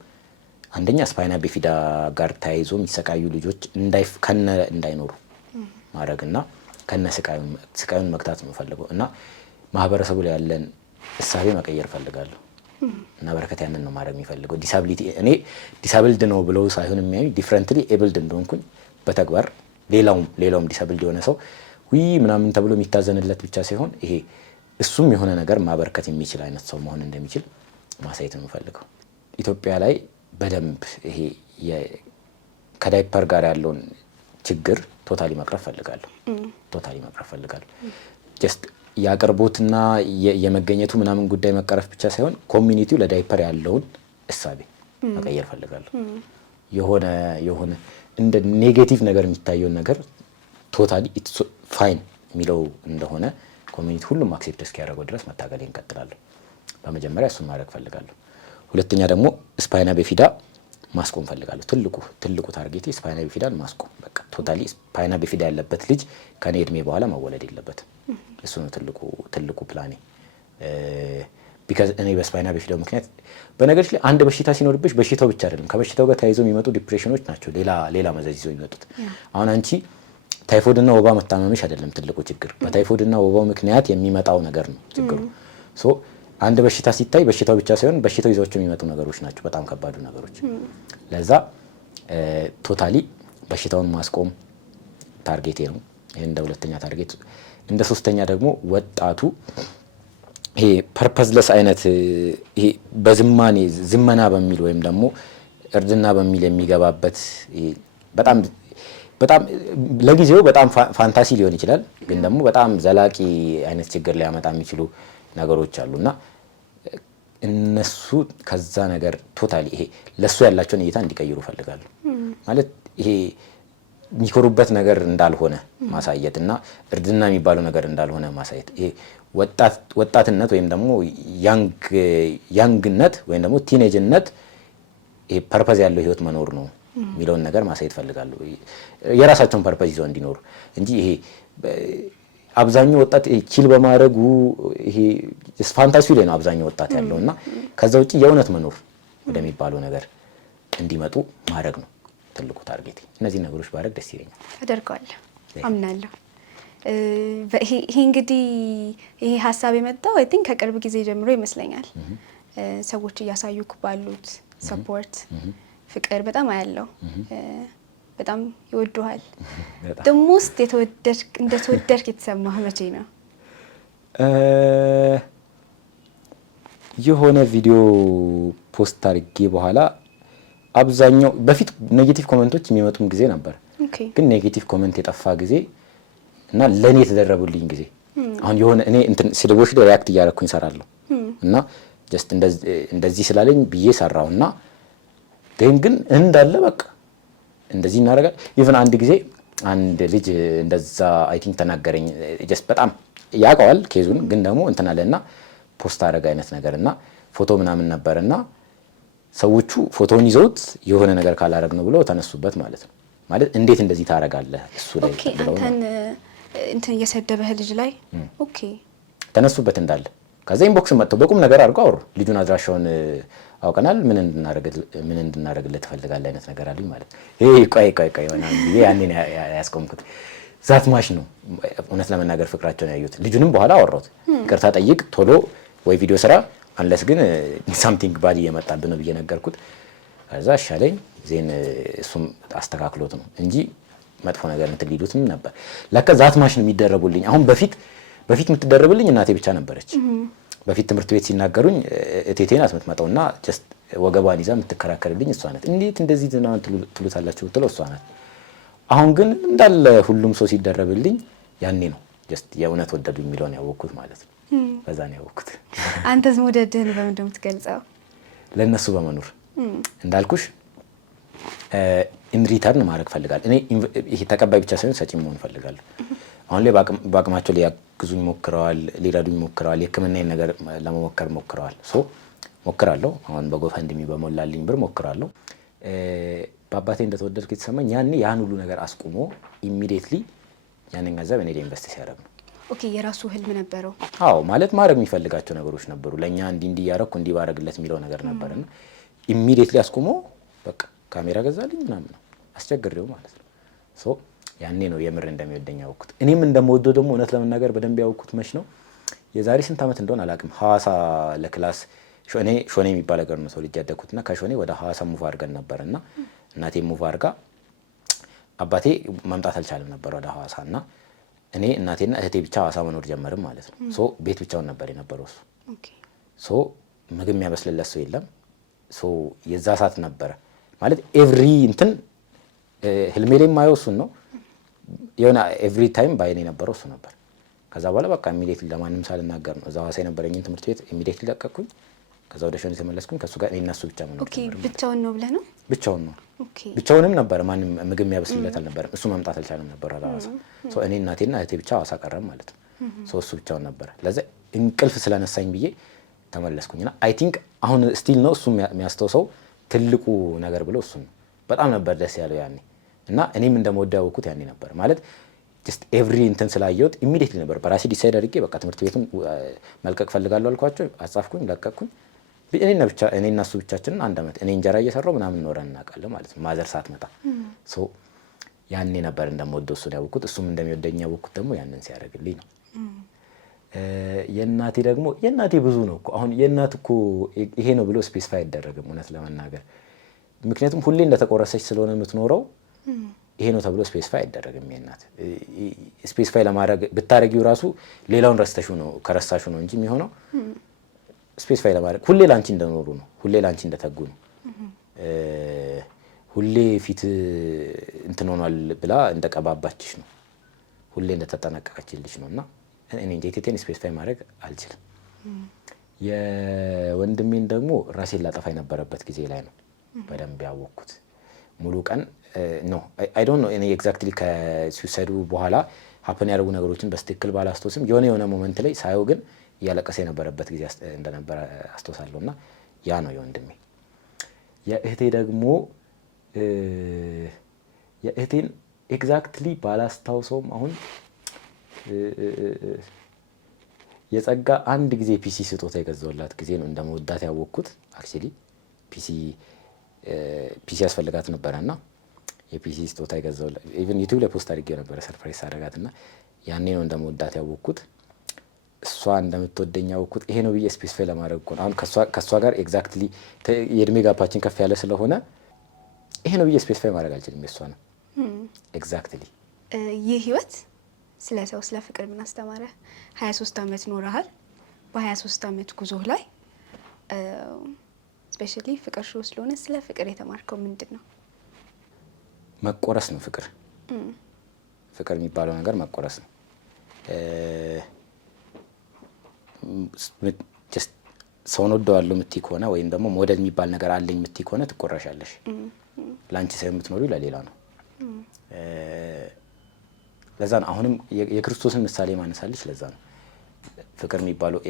አንደኛ ስፓይና ቢፊዳ ጋር ተያይዞ የሚሰቃዩ ልጆች እንዳይኖሩ ማድረግና ከነ ስቃዩን መግታት ነው የምፈልገው እና ማህበረሰቡ ላይ ያለን እሳቤ መቀየር እፈልጋለሁ እና በረከት ያንን ነው ማድረግ የሚፈልገው። ዲሳቢሊቲ እኔ ዲሳብልድ ነው ብለው ሳይሆን የሚያዩ ዲፍረንትሊ ኤብልድ እንደሆንኩኝ በተግባር ሌላውም ዲሳብልድ የሆነ ሰው ምናምን ተብሎ የሚታዘንለት ብቻ ሳይሆን ይሄ እሱም የሆነ ነገር ማበርከት የሚችል አይነት ሰው መሆን እንደሚችል ማሳየት ነው የምፈልገው። ኢትዮጵያ ላይ በደንብ ይሄ ከዳይፐር ጋር ያለውን ችግር ቶታሊ መቅረፍ ፈልጋለሁ። ጀስት የአቅርቦትና የመገኘቱ ምናምን ጉዳይ መቀረፍ ብቻ ሳይሆን ኮሚኒቲው ለዳይፐር ያለውን እሳቤ መቀየር ፈልጋለሁ። የሆነ እንደ ኔጌቲቭ ነገር የሚታየውን ነገር ቶታሊ ኢትስ ፋይን የሚለው እንደሆነ ኮሚኒቲ ሁሉም አክሴፕት እስኪያደርገው ድረስ መታገል እንቀጥላለሁ። በመጀመሪያ እሱን ማድረግ ፈልጋለሁ። ሁለተኛ ደግሞ ስፓይና ቢፊዳ ማስቆም ፈልጋለሁ። ትልቁ ታርጌቴ ስፓይና ቢፊዳን ማስቆም። በቃ ቶታሊ ስፓይና ቢፊዳ ያለበት ልጅ ከኔ እድሜ በኋላ መወለድ የለበትም። እሱ ነው ትልቁ ፕላኔ። ቢካዝ እኔ በስፓይና ቢፊዳው ምክንያት በነገሮች ላይ አንድ በሽታ ሲኖርብሽ በሽታው ብቻ አይደለም ከበሽታው ጋር ተያይዞ የሚመጡ ዲፕሬሽኖች ናቸው ሌላ መዘዝ ይዘው የሚመጡት። አሁን አንቺ ታይፎይድና ወባ መታመምሽ አይደለም ትልቁ ችግር፣ በታይፎይድና ወባው ምክንያት የሚመጣው ነገር ነው ችግሩ። ሶ አንድ በሽታ ሲታይ በሽታው ብቻ ሳይሆን በሽታው ይዘዋቸው የሚመጡ ነገሮች ናቸው በጣም ከባዱ ነገሮች። ለዛ ቶታሊ በሽታውን ማስቆም ታርጌቴ ነው። ይሄ እንደ ሁለተኛ ታርጌት። እንደ ሶስተኛ ደግሞ ወጣቱ ይሄ ፐርፐዝለስ አይነት ይሄ በዝማኔ ዝመና በሚል ወይም ደግሞ እርድና በሚል የሚገባበት በጣም በጣም ለጊዜው በጣም ፋንታሲ ሊሆን ይችላል፣ ግን ደግሞ በጣም ዘላቂ አይነት ችግር ሊያመጣ የሚችሉ ነገሮች አሉና እነሱ ከዛ ነገር ቶታሊ ይሄ ለሱ ያላቸውን እይታ እንዲቀይሩ ፈልጋሉ። ማለት ይሄ የሚኮሩበት ነገር እንዳልሆነ ማሳየት እና እርድና የሚባለው ነገር እንዳልሆነ ማሳየት ይሄ ወጣትነት ወይም ደግሞ ያንግነት ወይም ደግሞ ቲኔጅነት ይሄ ፐርፐዝ ያለው ህይወት መኖር ነው የሚለውን ነገር ማሳየት ፈልጋሉ። የራሳቸውን ፐርፐዝ ይዘው እንዲኖሩ እንጂ ይሄ አብዛኛው ወጣት ቺል በማድረጉ ይሄ ፋንታሲው ላይ ነው አብዛኛው ወጣት ያለውና ከዛ ውጪ የእውነት መኖር ወደሚባለው ነገር እንዲመጡ ማድረግ ነው ትልቁ ታርጌት። እነዚህ ነገሮች ባደርግ ደስ ይለኛል። አደርጋለሁ፣ አምናለሁ። ይሄ እንግዲህ ይሄ ሀሳብ የመጣው አይ ቲንክ ከቅርብ ጊዜ ጀምሮ ይመስለኛል። ሰዎች እያሳዩክ ባሉት ሰፖርት ፍቅር በጣም አያለው። በጣም ይወዱሃል። ደግሞ ውስጥ እንደተወደድክ የተሰማህ መቼ ነው? የሆነ ቪዲዮ ፖስት አድርጌ በኋላ አብዛኛው በፊት ኔጌቲቭ ኮሜንቶች የሚመጡም ጊዜ ነበር። ግን ኔጌቲቭ ኮሜንት የጠፋ ጊዜ እና ለኔ የተደረቡልኝ ጊዜ አሁን የሆነ እኔ እንትን ስድቦች ላይ ሪአክት እያደረኩኝ እሰራለሁ እና ጀስት እንደዚህ ስላለኝ ብዬ ሰራውና ግን እንዳለ በቃ እንደዚህ እናደርጋለን። ኢቭን አንድ ጊዜ አንድ ልጅ እንደዛ አይ ቲንክ ተናገረኝ። ጀስት በጣም ያውቀዋል ኬዙን፣ ግን ደግሞ እንትን አለና ፖስት አደረገ አይነት ነገርና ፎቶ ምናምን ነበርና ሰዎቹ ፎቶውን ይዘውት የሆነ ነገር ካላረግ ነው ብለው ተነሱበት ማለት ነው። ማለት እንዴት እንደዚህ ታረጋለህ እሱ ላይ ብለው እንትን እየሰደበህ ልጅ ላይ ኦኬ ተነሱበት እንዳለ። ከዛ ኢንቦክስ መጥተው በቁም ነገር አድርገው አወሩ። ልጁን አድራሻውን አውቀናል፣ ምን እንድናረግለት ትፈልጋለህ አይነት ነገር አለኝ ማለት ነው። ይሄ ቆይ ማለት ነው ያኔን ያስቆምኩት ዛት ማሽ ነው። እውነት ለመናገር ፍቅራቸውን ያዩት ልጁንም በኋላ አወራሁት። ይቅርታ ጠይቅ ቶሎ ወይ ቪዲዮ ስራ አንለስ ግን ሳምቲንግ ባዲ እየመጣብን ነው ብዬ ነገርኩት። ከዛ አሻለኝ ዜን እሱም አስተካክሎት ነው እንጂ መጥፎ ነገር እንትን ሊሉትም ነበር። ለካ ዛት ማሽ ነው የሚደረቡልኝ። አሁን በፊት የምትደረብልኝ እናቴ ብቻ ነበረች። በፊት ትምህርት ቤት ሲናገሩኝ እቴቴን አስመጥመጠውና ጀስት ወገቧን ይዛ የምትከራከርልኝ እሷ ናት። እንዴት እንደዚህ ትሉታላችሁ ብትለው እሷ ናት። አሁን ግን እንዳለ ሁሉም ሰው ሲደረብልኝ ያኔ ነው ጀስት የእውነት ወደዱ የሚለውን ያወቅኩት ማለት ነው። በዛ ነው ያወቅኩት። አንተስ መውደድህን በምን እንደምትገልጸው? ለነሱ በመኖር እንዳልኩሽ ኢን ሪተርን ማድረግ ፈልጋለሁ። እኔ ይሄ ተቀባይ ብቻ ሳይሆን ሰጪ መሆን ፈልጋለሁ። አሁን ላይ በአቅማቸው ሊያግዙኝ ሞክረዋል፣ ሊረዱኝ ሞክረዋል፣ የሕክምናዬን ነገር ለመሞከር ሞክረዋል። ሞክራለሁ። አሁን በጎፈንድሚ በሞላልኝ ብር ሞክራለሁ። በአባቴ እንደተወደድኩ የተሰማኝ ያኔ ያን ሁሉ ነገር አስቁሞ ኢሚዲየትሊ ያንን ገንዘብ እኔ ኢንቨስት ሲያደርግ ነው። ኦኬ የራሱ ህልም ነበረው። አዎ ማለት ማድረግ የሚፈልጋቸው ነገሮች ነበሩ። ለእኛ እንዲህ እያደረኩ እንዲህ ባደርግለት የሚለው ነገር ነበርና ኢሚዲየትሊ አስቁሞ በቃ ካሜራ ገዛልኝ ምናምን ነው አስቸግሬው ማለት ነው። ሶ ያኔ ነው የምር እንደሚወደኝ ያወቅኩት። እኔም እንደምወደው ደግሞ እውነት ለመናገር በደንብ ያወቅኩት መች ነው የዛሬ ስንት ዓመት እንደሆነ አላውቅም። ሐዋሳ ለክላስ ሾኔ የሚባል ሀገር ነው ሰው ልጅ ያደግኩትና ከሾኔ ወደ ሐዋሳ ሙቭ አድርገን ነበርና እናቴ ሙቭ አድርጋ አባቴ መምጣት አልቻለም ነበር ወደ ሐዋሳ እና እኔ እናቴና እህቴ ብቻ ሐዋሳ መኖር ጀመርም ማለት ነው። ሶ ቤት ብቻውን ነበር የነበረው እሱ። ሶ ምግብ የሚያበስልለት ሰው የለም። ሶ የዛ ሰዓት ነበረ ማለት ኤቭሪ እንትን ህልሜ ላይ የማየው እሱን ነው። የሆነ ኤቭሪ ታይም ባይኔ የነበረው እሱ ነበር። ከዛ በኋላ በቃ ኢሚዲየትሊ ለማንም ሳልናገር ነው እዛ ሐዋሳ የነበረኝን ትምህርት ቤት ኢሚዲየትሊ ለቀቅኩኝ። ከዛ ወደ ሾኔ ተመለስኩኝ። ከሱ ጋር እኔና እሱ ብቻ መኖር ጀመርን። ብቻውን ነው ብለህ ነው? ብቻውን ነው። ብቻውንም ነበር፣ ማንም ምግብ የሚያበስልለት አልነበረም። እሱ መምጣት አልቻለም ነበር ወደ ሐዋሳ። ሶ እኔ እናቴና እህቴ ብቻ ሐዋሳ ቀረም ማለት ነው። ሶ እሱ ብቻውን ነበር። ለዛ እንቅልፍ ስለነሳኝ ብዬ ተመለስኩኝና አይ ቲንክ አሁን ስቲል ነው እሱ የሚያስተውሰው ትልቁ ነገር ብለው እሱ ነው። በጣም ነበር ደስ ያለው ያኔ እና እኔም እንደምወደው ያወቅኩት ያኔ ነበር ማለት ጀስት ኤቭሪ እንትን ስላየሁት ኢሚዲየትሊ ነበር በራሴ ዲሳይድ አድርጌ በቃ ትምህርት ቤቱን መልቀቅ ፈልጋለሁ አልኳቸው። አጻፍኩኝ፣ ለቀቅኩኝ። እኔና እሱ ብቻችንን አንድ ዓመት እኔ እንጀራ እየሰራው ምናምን ኖረን እናውቃለን ማለት ነው። ማዘር ሳትመጣ ሶ ያኔ ነበር እንደምወደው እሱን ያወቅኩት። እሱም እንደሚወደኝ ያወቅኩት ደግሞ ያንን ሲያደርግልኝ ነው። የእናቴ ብዙ ነው እኮ አሁን የእናት እኮ ይሄ ነው ብሎ ስፔሲፋይ አይደረግም እውነት ለመናገር ምክንያቱም ሁሌ እንደተቆረሰች ስለሆነ የምትኖረው ይሄ ነው ተብሎ ስፔሲፋይ አይደረግም። የእናት ስፔሲፋይ ለማድረግ ብታረጊው ራሱ ሌላውን ረስተሹ ነው ከረሳሹ ነው እንጂ የሚሆነው ስፔሲፋይ ለማድረግ ሁሌ ላንቺ እንደኖሩ ነው፣ ሁሌ ላንቺ እንደተጉ ነው፣ ሁሌ ፊት እንትን ሆኗል ብላ እንደቀባባችሽ ነው፣ ሁሌ እንደተጠነቀቀችልሽ ነው። እና እኔ ጄቴቴን ስፔሲፋይ ማድረግ አልችልም። የወንድሜን ደግሞ ራሴን ላጠፋ የነበረበት ጊዜ ላይ ነው በደንብ ያወቅኩት። ሙሉ ቀን ነው አይ ዶንት ኖ እኔ ኤግዛክትሊ ከሱሳይዱ በኋላ ሀፕን ያደረጉ ነገሮችን በስትክክል ባላስታውስም የሆነ ሞመንት ላይ ሳየው ግን እያለቀሰ የነበረበት ጊዜ እንደነበረ አስታውሳለሁ። እና ያ ነው የወንድሜ። የእህቴ ደግሞ የእህቴን ኤግዛክትሊ ባላስታውሰውም አሁን የጸጋ አንድ ጊዜ ፒሲ ስጦታ የገዛውላት ጊዜ ነው እንደመወዳት ያወቅኩት። አክቹሊ ፒሲ ያስፈልጋት ነበረና የፒሲ ስጦታ የገዛውላት ኢቭን ዩቲዩብ ላይ ፖስት አድርጌው ነበረ ሰርፕራይዝ አደረጋትና ያኔ ነው እንደመወዳት ያወቅኩት። እሷ እንደምትወደኝ ያወቅኩት ይሄ ነው ብዬ ስፔሲፋይ ለማድረግ እኮ ነው። አሁን ከእሷ ጋር ኤግዛክትሊ የእድሜ ጋፓችን ከፍ ያለ ስለሆነ ይሄ ነው ብዬ ስፔሲፋይ ማድረግ አልችልም። የእሷ ነው ኤግዛክትሊ። ይህ ህይወት ስለ ሰው ስለ ፍቅር ምን አስተማረ? 23 ዓመት ኖረሃል። በ23 ዓመት ጉዞህ ላይ ስፔሻሊ ፍቅር ሾው ስለሆነ ስለ ፍቅር የተማርከው ምንድን ነው? መቆረስ ነው ፍቅር። ፍቅር የሚባለው ነገር መቆረስ ነው። ሰውን ወደዋለሁ የምትይ ከሆነ ወይም ደግሞ መውደድ የሚባል ነገር አለኝ የምትይ ከሆነ ትቆረሻለሽ። ለአንቺ ሳይሆን የምትኖሪው ለሌላ ነው። ለዛ ነው አሁንም የክርስቶስን ምሳሌ ማነሳልሽ። ለዛ ነው ፍቅር የሚባለው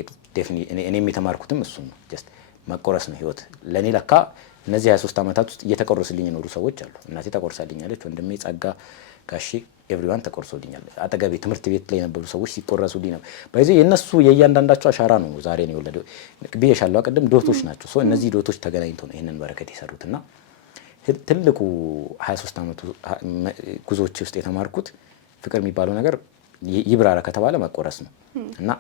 እኔም የተማርኩትም እሱን ነው። ጀስት መቆረስ ነው ህይወት። ለእኔ ለካ እነዚህ 23 ዓመታት ውስጥ እየተቆረሱልኝ የኖሩ ሰዎች አሉ። እናቴ ተቆርሳልኛለች፣ ወንድሜ ጸጋ፣ ጋሼ ኤቭሪዋን ተቆርሶልኛል። አጠገቤ ትምህርት ቤት ላይ የነበሩ ሰዎች ሲቆረሱልኝ ነው። በዚህ የእነሱ የእያንዳንዳቸው አሻራ ነው ዛሬ ነው የወለደው ብዬሻለሁ ቅድም። ዶቶች ናቸው። እነዚህ ዶቶች ተገናኝተው ነው ይህንን በረከት የሰሩትና ትልቁ 23 ዓመቱ ጉዞዎች ውስጥ የተማርኩት ፍቅር የሚባለው ነገር ይብራራ ከተባለ መቆረስ ነው። እና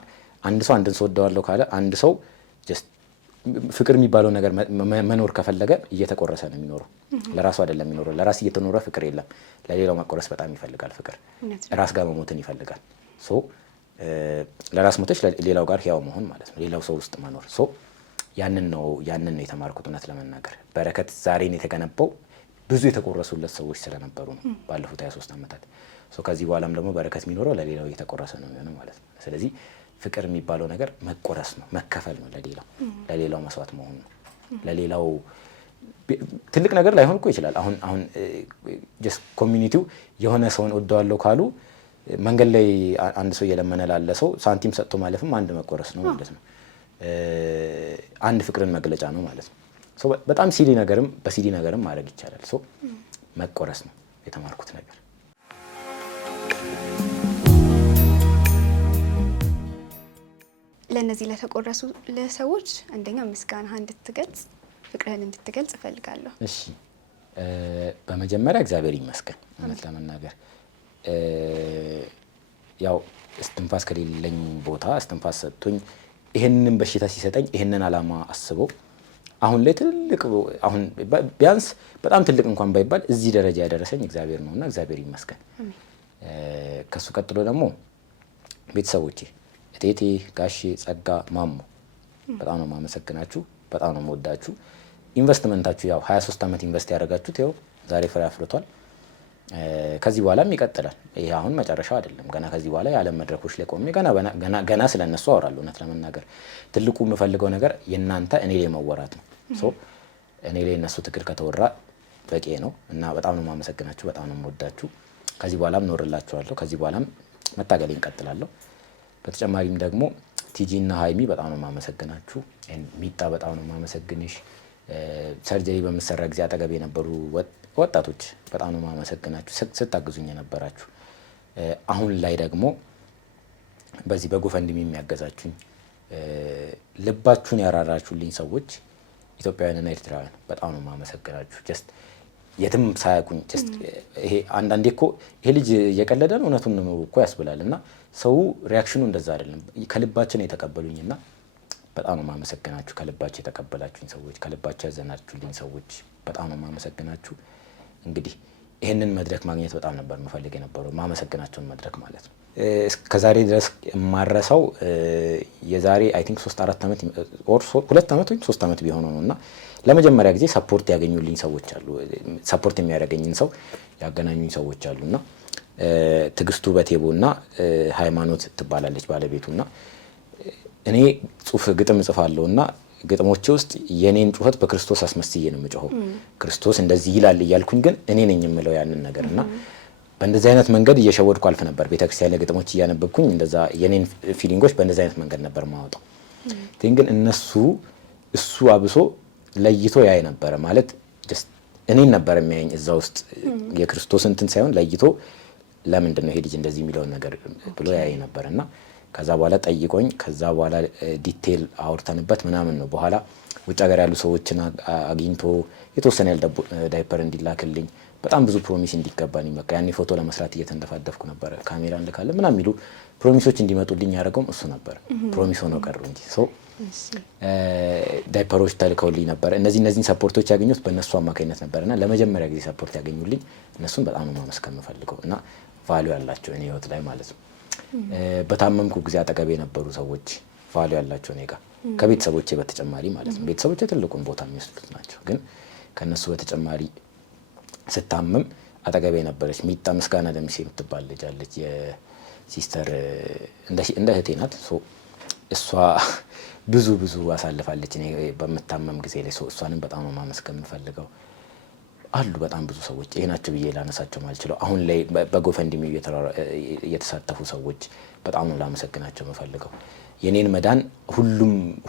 አንድ ሰው አንድን ሰው ወደዋለሁ ካለ አንድ ሰው ጀስት ፍቅር የሚባለው ነገር መኖር ከፈለገ እየተቆረሰ ነው የሚኖረው። ለራሱ አይደለም የሚኖረው። ለራስ እየተኖረ ፍቅር የለም። ለሌላው መቆረስ በጣም ይፈልጋል። ፍቅር ራስ ጋር መሞትን ይፈልጋል። ለራስ ሞተች ሌላው ጋር ህያው መሆን ማለት ነው። ሌላው ሰው ውስጥ መኖር። ያንን ነው የተማርኩት። እውነት ለመናገር በረከት ዛሬን የተገነባው ብዙ የተቆረሱለት ሰዎች ስለነበሩ ነው ባለፉት 23 ዓመታት። ከዚህ በኋላም ደግሞ በረከት የሚኖረው ለሌላው እየተቆረሰ ነው የሚሆነው ማለት ነው። ስለዚህ ፍቅር የሚባለው ነገር መቆረስ ነው፣ መከፈል ነው። ለሌላው መስዋዕት መሆን ነው። ለሌላው ትልቅ ነገር ላይሆን እኮ ይችላል። አሁን ጀስት ኮሚኒቲው የሆነ ሰውን ወደዋለሁ ካሉ መንገድ ላይ አንድ ሰው እየለመነ ላለ ሰው ሳንቲም ሰጥቶ ማለፍም አንድ መቆረስ ነው ማለት ነው። አንድ ፍቅርን መግለጫ ነው ማለት ነው። በጣም ሲሊ ነገርም በሲሊ ነገርም ማድረግ ይቻላል። መቆረስ ነው የተማርኩት ነገር። ለእነዚህ ለተቆረሱ ለሰዎች አንደኛ ምስጋና እንድትገልጽ ፍቅርህን እንድትገልጽ እፈልጋለሁ። እሺ፣ በመጀመሪያ እግዚአብሔር ይመስገን። እውነት ለመናገር ያው እስትንፋስ ከሌለኝ ቦታ እስትንፋስ ሰጥቶኝ ይህንን በሽታ ሲሰጠኝ ይህንን ዓላማ አስበው አሁን ላይ ትልቅ አሁን ቢያንስ በጣም ትልቅ እንኳን ባይባል እዚህ ደረጃ ያደረሰኝ እግዚአብሔር ነውና እግዚአብሔር ይመስገን። ከሱ ቀጥሎ ደግሞ ቤተሰቦቼ እቴቴ፣ ጋሼ፣ ጸጋ፣ ማሞ በጣም ነው የማመሰግናችሁ። በጣም ነው የምወዳችሁ። ኢንቨስትመንታችሁ ያው 23 ዓመት ኢንቨስት ያደረጋችሁት ያው ዛሬ ፍሬ አፍርቷል። ከዚህ በኋላም ይቀጥላል። ይሄ አሁን መጨረሻው አይደለም። ገና ከዚህ በኋላ የዓለም መድረኮች ላይ ቆሜ ገና ስለነሱ አወራለሁ። እውነት ለመናገር ትልቁ የምፈልገው ነገር የእናንተ እኔ ላይ መወራት ነው። እኔ ላይ እነሱ ትክክል ከተወራ በቂ ነው እና በጣም ነው የማመሰግናችሁ። በጣም ነው የምወዳችሁ። ከዚህ በኋላም ኖርላችኋለሁ። ከዚህ በኋላም መታገሌ እንቀጥላለሁ። በተጨማሪም ደግሞ ቲጂ እና ሀይሚ በጣም ነው የማመሰግናችሁ። ሚጣ በጣም ነው የማመሰግንሽ። ሰርጀሪ በምሰራ ጊዜ አጠገብ የነበሩ ወጣቶች በጣም ነው የማመሰግናችሁ፣ ስታግዙኝ የነበራችሁ። አሁን ላይ ደግሞ በዚህ በጎፈንድሚ የሚያገዛችሁኝ ልባችሁን ያራራችሁልኝ ሰዎች ኢትዮጵያውያንና ኤርትራውያን በጣም ነው የማመሰግናችሁ። ጀስት የትም ሳያውቁኝ ጀስት ይሄ አንዳንዴ እኮ ይሄ ልጅ እየቀለደ ነው እውነቱን ነው እኮ ያስብላል። እና ሰው ሪያክሽኑ እንደዛ አይደለም። ከልባችን የተቀበሉኝና በጣም ነው የማመሰግናችሁ። ከልባችሁ የተቀበላችሁኝ ሰዎች፣ ከልባችሁ ያዘናችሁልኝ ሰዎች በጣም ነው የማመሰግናችሁ። እንግዲህ ይሄንን መድረክ ማግኘት በጣም ነበር የምፈልግ የነበረው ማመሰግናቸውን መድረክ ማለት ነው። እስከዛሬ ድረስ የማረሳው የዛሬ አይ ቲንክ 3-4 ዓመት ኦር 2 ዓመት ወይም 3 ዓመት ቢሆነው ነውና ለመጀመሪያ ጊዜ ሰፖርት ያገኙልኝ ሰዎች አሉ። ሰፖርት የሚያደርገኝን ሰው ያገናኙኝ ሰዎች አሉና ትግስቱ በቴቦና ሃይማኖት ትባላለች ባለቤቱና እኔ ጽሁፍ ግጥም ጽፋለሁና ግጥሞቼ ውስጥ የኔን ጩኸት በክርስቶስ አስመስዬ ነው የምጮኸው። ክርስቶስ እንደዚህ ይላል እያልኩኝ ግን እኔ ነኝ የምለው ያንን ነገርና በእንደዚህ አይነት መንገድ እየሸወድኩ አልፍ ነበር። ቤተክርስቲያን ላይ ግጥሞች እያነበብኩኝ እንደዛ የኔን ፊሊንጎች በእንደዚህ አይነት መንገድ ነበር ማወጣው። ግን እሱ አብሶ ለይቶ ያይ ነበር ማለት ጀስት እኔን ነበር የሚያየኝ እዛ ውስጥ የክርስቶስ እንትን ሳይሆን ለይቶ ለምንድን ነው ይሄ ልጅ እንደዚህ የሚለውን ነገር ብሎ ያይ ነበርና ከዛ በኋላ ጠይቆኝ ከዛ በኋላ ዲቴል አውርተንበት ምናምን ነው በኋላ ውጭ ሀገር ያሉ ሰዎችን አግኝቶ የተወሰነ ያለ ዳይፐር እንዲላክልኝ በጣም ብዙ ፕሮሚስ እንዲገባኝ በቃ ያኔ ፎቶ ለመስራት እየተንደፋደፍኩ ነበር። ካሜራ እንልካለን ምናምን የሚሉ ፕሮሚሶች እንዲመጡልኝ ያደረገውም እሱ ነበር። ፕሮሚስ ሆኖ ቀሩ እንጂ ዳይፐሮች ተልከውልኝ ነበር። እነዚህን ሰፖርቶች ያገኙት በእነሱ አማካኝነት ነበርና ለመጀመሪያ ጊዜ ሰፖርት ያገኙልኝ እነሱን በጣም ነው ማመስገን የምፈልገው እና ቫልዩ ያላቸው እኔ ህይወት ላይ ማለት ነው። በታመምኩ ጊዜ አጠገቤ የነበሩ ሰዎች ቫልዩ ያላቸው እኔ ጋር ከቤተሰቦቼ በተጨማሪ ማለት ነው። ቤተሰቦቼ ትልቁን ቦታ የሚወስዱት ናቸው። ግን ከነሱ በተጨማሪ ስታመም አጠገቤ ነበረች ሚጣ ምስጋና ደምሴ የምትባል ልጅ አለች። የሲስተር እንደ እህቴ ናት። እሷ ብዙ አሳልፋለች እኔ በምታመም ጊዜ ላይ። እሷንም በጣም ነው ማመስገን የምፈልገው። አሉ በጣም ብዙ ሰዎች ይሄ ናቸው ብዬ ላነሳቸው ማልችለው አሁን ላይ በጎፈንድሚ እየተሳተፉ ሰዎች በጣም ነው ላመሰግናቸው የምፈልገው። የኔን መዳን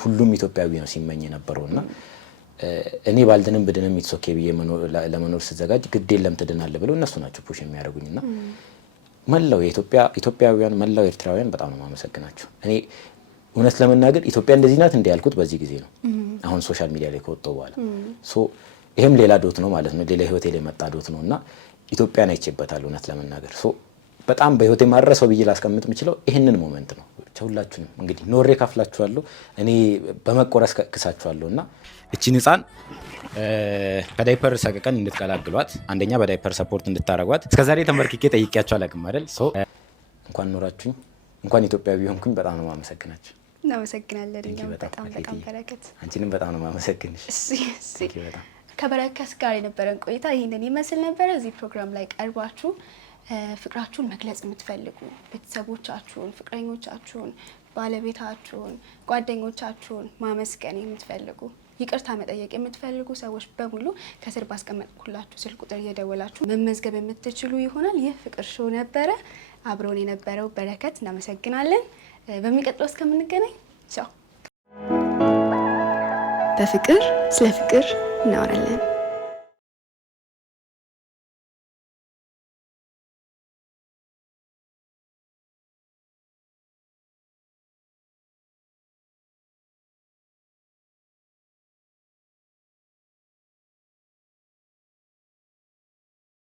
ሁሉም ኢትዮጵያዊ ነው ሲመኝ የነበረውና እኔ ባልድንም ብድንም ኢትሶኬ ብዬ ለመኖር ስዘጋጅ ግድ የለም ትድናለህ ብለው እነሱ ናቸው ፑሽ የሚያደርጉኝና መላው ኢትዮጵያውያን መላው ኤርትራውያን በጣም ነው ማመሰግናቸው። እኔ እውነት ለመናገር ኢትዮጵያ እንደዚህ ናት እንደ ያልኩት በዚህ ጊዜ ነው አሁን ሶሻል ሚዲያ ላይ ከወጣው በኋላ ይሄም ሌላ ዶት ነው ማለት ነው። ሌላ ህይወቴ ላይ መጣ ዶት ነውና ኢትዮጵያን አይቼበታለሁ እውነት ለመናገር በጣም በህይወቴ ማረሰው ብዬ ላስቀምጥ የምችለው ይሄንን ሞመንት ነው። ሁላችሁንም እንግዲህ ኖሬ ካፍላችኋለሁ እኔ በመቆረስ ክሳችኋለሁና እቺን ህፃን ከዳይፐር ሰቀቀን እንድትቀላቅሏት አንደኛ በዳይፐር ሰፖርት እንድታረጓት እስከዛሬ ተመርክኬ ጠይቄያችሁ አላውቅም አይደል? እንኳን ኖራችሁኝ እንኳን ኢትዮጵያዊ ሆንኩኝ። በጣም ነው ማመሰግናችሁ። እናመሰግናለን። እኛም በጣም በረከት አንቺንም በጣም ነው ማመሰግንሽ። በጣም ከበረከት ጋር የነበረን ቆይታ ይህንን ይመስል ነበረ። እዚህ ፕሮግራም ላይ ቀርባችሁ ፍቅራችሁን መግለጽ የምትፈልጉ ቤተሰቦቻችሁን፣ ፍቅረኞቻችሁን፣ ባለቤታችሁን፣ ጓደኞቻችሁን ማመስገን የምትፈልጉ ይቅርታ መጠየቅ የምትፈልጉ ሰዎች በሙሉ ከስር ባስቀመጥኩላችሁ ስልክ ቁጥር እየደወላችሁ መመዝገብ የምትችሉ ይሆናል። ይህ ፍቅር ሾው ነበረ። አብሮን የነበረው በረከት። እናመሰግናለን። በሚቀጥለው እስከምንገናኝ ቻው። በፍቅር ስለ ፍቅር እናወራለን።